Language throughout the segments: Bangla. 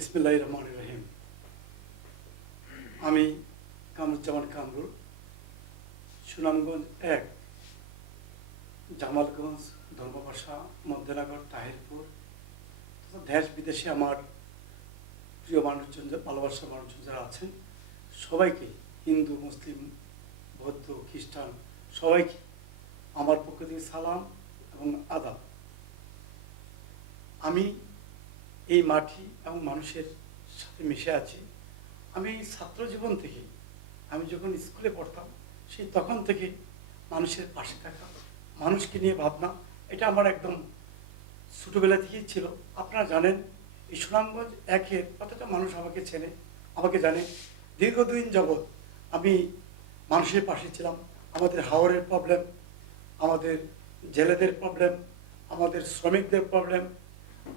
বিসমিল্লাহ রহমান রহিম আমি কামরুজ্জামান কামরুল, সুনামগঞ্জ এক, জামালগঞ্জ, ধর্মপাশা মধ্যনগর তাহিরপুর দেশ বিদেশে আমার প্রিয় মানুষজন, ভালোবাসার মানুষজন যারা আছেন, সবাইকে হিন্দু, মুসলিম, বৌদ্ধ, খ্রিস্টান, সবাইকে আমার পক্ষ থেকে সালাম এবং আদাব। আমি এই মাটি এবং মানুষের সাথে মিশে আছি। আমি ছাত্র জীবন থেকে, আমি যখন স্কুলে পড়তাম, সেই তখন থেকে মানুষের পাশে থাকা, মানুষকে নিয়ে ভাবনা, এটা আমার একদম ছোটোবেলা থেকেই ছিল। আপনারা জানেন, এই সুনামগঞ্জ একের কতটা মানুষ আমাকে চেনে, আমাকে জানে। দীর্ঘদিন যাবৎ আমি মানুষের পাশে ছিলাম। আমাদের হাওরের প্রবলেম আমাদের জেলেদের প্রবলেম আমাদের শ্রমিকদের প্রবলেম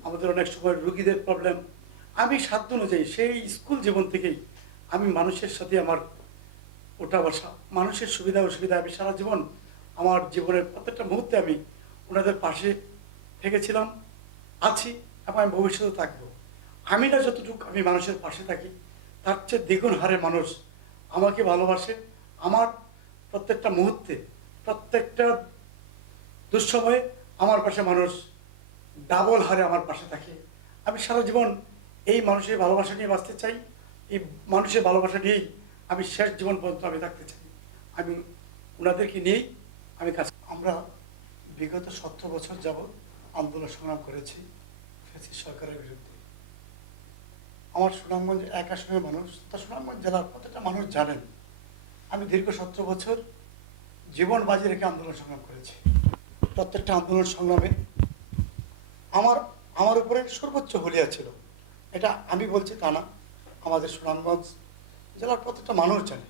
আমাদের অনেক সময় রুগীদের প্রবলেম আমি সাধ্য অনুযায়ী সেই স্কুল জীবন থেকেই আমি মানুষের সাথে আমার ওঠা বসা মানুষের সুবিধা অসুবিধা, আমি সারা জীবন আমার জীবনের প্রত্যেকটা মুহূর্তে আমি ওনাদের পাশে থেকেছিলাম, আছি এবং আমি ভবিষ্যতে থাকব। আমি না যতটুকু আমি মানুষের পাশে থাকি, তার চেয়ে দ্বিগুণ হারে মানুষ আমাকে ভালোবাসে। আমার প্রত্যেকটা মুহূর্তে, প্রত্যেকটা দুঃসময়ে আমার পাশে মানুষ ডাবল হারে আমার পাশে থাকে। আমি সারা জীবন এই মানুষের ভালোবাসা নিয়ে বাঁচতে চাই, এই মানুষের ভালোবাসা নিয়েই আমি শেষ জীবন পর্যন্ত আমি থাকতে চাই। আমি ওনাদেরকে নিয়েই আমি কাজ আমরা বিগত সতেরো বছর যাবৎ আন্দোলন সংগ্রাম করেছি সরকারের বিরুদ্ধে। আমার সুনামগঞ্জ এক আসনের মানুষ, তা সুনামগঞ্জ জেলার প্রত্যেকটা মানুষ জানেন, আমি দীর্ঘ সতেরো বছর জীবন বাজি রেখে আন্দোলন সংগ্রাম করেছি। প্রত্যেকটা আন্দোলন সংগ্রামে আমার আমার উপরে সর্বোচ্চ হলিয়া ছিল। এটা আমি বলছি তা না। আমাদের সুনামগঞ্জ জেলার প্রত্যেকটা মানুষ জানে।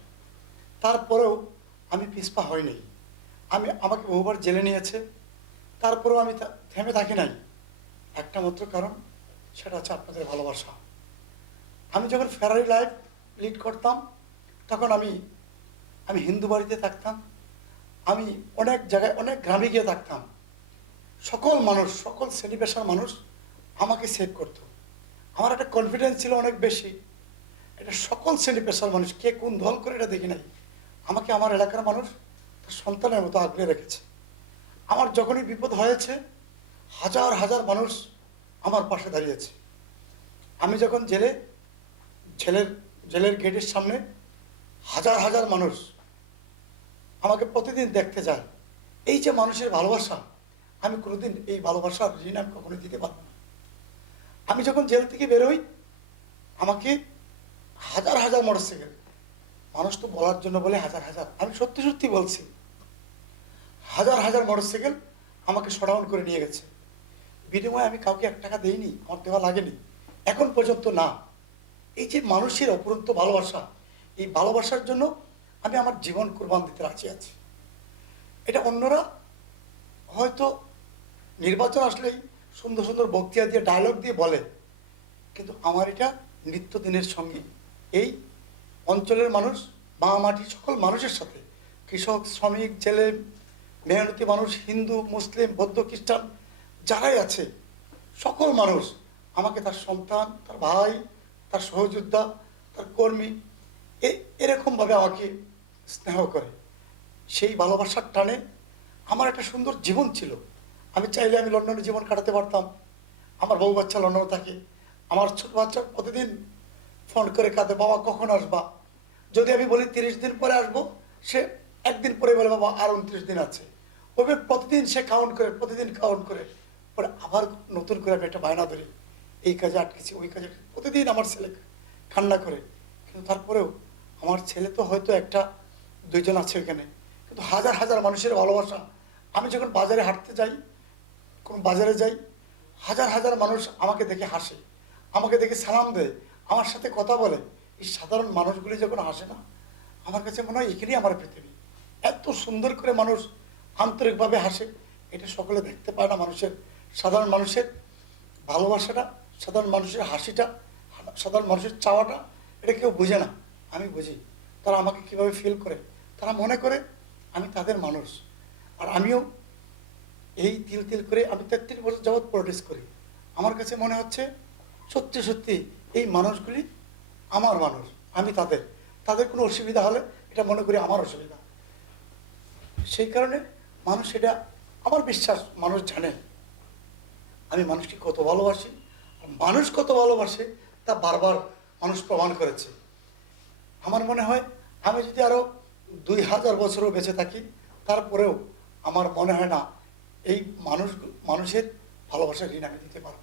তারপরেও আমি পিসপা হইনি আমি, আমাকে বহুবার জেলে নিয়েছে। তারপরেও আমি থেমে থাকি নাই। একটা মাত্র কারণ, সেটা হচ্ছে আপনাদের ভালোবাসা। আমি যখন ফেরারি লাইফ লিড করতাম, তখন আমি আমি হিন্দু বাড়িতে থাকতাম। আমি অনেক জায়গায়, অনেক গ্রামে গিয়ে থাকতাম। সকল মানুষ, সকল শ্রেণি পেশার মানুষ আমাকে সেভ করতো। আমার একটা কনফিডেন্স ছিল অনেক বেশি। এটা সকল শ্রেণি পেশার মানুষ, কে কোন দল করে এটা দেখি নাই। আমাকে আমার এলাকার মানুষ তার সন্তানের মতো আগলে রেখেছে। আমার যখনই বিপদ হয়েছে, হাজার হাজার মানুষ আমার পাশে দাঁড়িয়েছে। আমি যখন জেলে, জেলের জেলের গেটের সামনে হাজার হাজার মানুষ আমাকে প্রতিদিন দেখতে যায়। এই যে মানুষের ভালোবাসা আমি কোনোদিন এই ভালোবাসার ঋণ আমি কখনো দিতে পারব আমি যখন জেল থেকে বেরোই আমাকে হাজার হাজার মোটরসাইকেল। মানুষ তো বলার জন্য বলে হাজার হাজার। আমি সত্যি সত্যি বলছি, হাজার হাজার মোটরসাইকেল আমাকে শোডাউন করে নিয়ে গেছে। বিনিময়ে আমি কাউকে এক টাকা দেইনি, আমার দেওয়া লাগেনি। এখন পর্যন্ত না। এই যে মানুষের অপরন্ত ভালোবাসা, এই ভালোবাসার জন্য আমি আমার জীবন কোরবান দিতে রাজি আছি। এটা অন্যরা হয়তো নির্বাচন আসলেই সুন্দর সুন্দর বক্তৃতা দিয়ে ডায়লগ দিয়ে বলে। কিন্তু আমার এটা নিত্যদিনের সঙ্গে। এই অঞ্চলের মানুষ মা মাটি সকল মানুষের সাথে, কৃষক, শ্রমিক, জেলে, মেহনতি মানুষ, হিন্দু, মুসলিম, বৌদ্ধ, খ্রিস্টান, যারাই আছে, সকল মানুষ আমাকে তার সন্তান, তার ভাই, তার সহযোদ্ধা, তার কর্মী, এ- এরকমভাবে আমাকে স্নেহ করে। সেই ভালোবাসার টানে আমার একটা সুন্দর জীবন ছিল। আমি চাইলে আমি লন্ডনে জীবন কাটাতে পারতাম। আমার বউ বাচ্চা লন্ডনে থাকে। আমার ছোট বাচ্চা প্রতিদিন ফোন করে কাঁদে, বাবা, কখন আসবা? যদি আমি বলি তিরিশ দিন পরে আসব, সে একদিন পরে বলে, বাবা, আর উনত্রিশ দিন আছে। ওইভাবে প্রতিদিন সে কাউন্ট করে, প্রতিদিন কাউন্ট করে। পরে আবার নতুন করে আমি একটা বায়না ধরি। এই কাজে আটকেছি, ওই কাজে। প্রতিদিন আমার ছেলে কান্না করে। কিন্তু তারপরেও আমার ছেলে তো হয়তো একটা, দুইজন আছে ওইখানে। কিন্তু হাজার হাজার মানুষের ভালোবাসা। আমি যখন বাজারে হাঁটতে যাই কোন বাজারে যাই, হাজার হাজার মানুষ আমাকে দেখে হাসে, আমাকে দেখে সালাম দেয়, আমার সাথে কথা বলে। এই সাধারণ মানুষগুলি যখন হাসে না, আমার কাছে মনে হয় এখানেই আমার পৃথিবী। এত সুন্দর করে মানুষ আন্তরিকভাবে হাসে, এটা সকলে দেখতে পায় না মানুষের। সাধারণ মানুষের ভালোবাসাটা, সাধারণ মানুষের হাসিটা, সাধারণ মানুষের চাওয়াটা, এটা কেউ বুঝে না। আমি বুঝি। তারা আমাকে কীভাবে ফিল করে? তারা মনে করে, আমি তাদের মানুষ। আর আমিও এই তিল তিল করে আমি তেত্রিশ বছর যাবৎ পলিটিক্স করি। আমার কাছে মনে হচ্ছে, সত্যি সত্যি এই মানুষগুলি আমার মানুষ, আমি তাদের। তাদের কোনো অসুবিধা হলে এটা মনে করি আমার অসুবিধা। সেই কারণে মানুষ এটা, আমার বিশ্বাস, মানুষ জানে। আমি মানুষকে কত ভালোবাসি মানুষ কত ভালোবাসে তা বারবার মানুষ প্রমাণ করেছে। আমার মনে হয়, আমি যদি আরও দুই হাজার বছরও বেঁচে থাকি, তারপরেও আমার মনে হয় না এই মানুষ মানুষের ভালোবাসা ঋণ আমি দিতে পারব।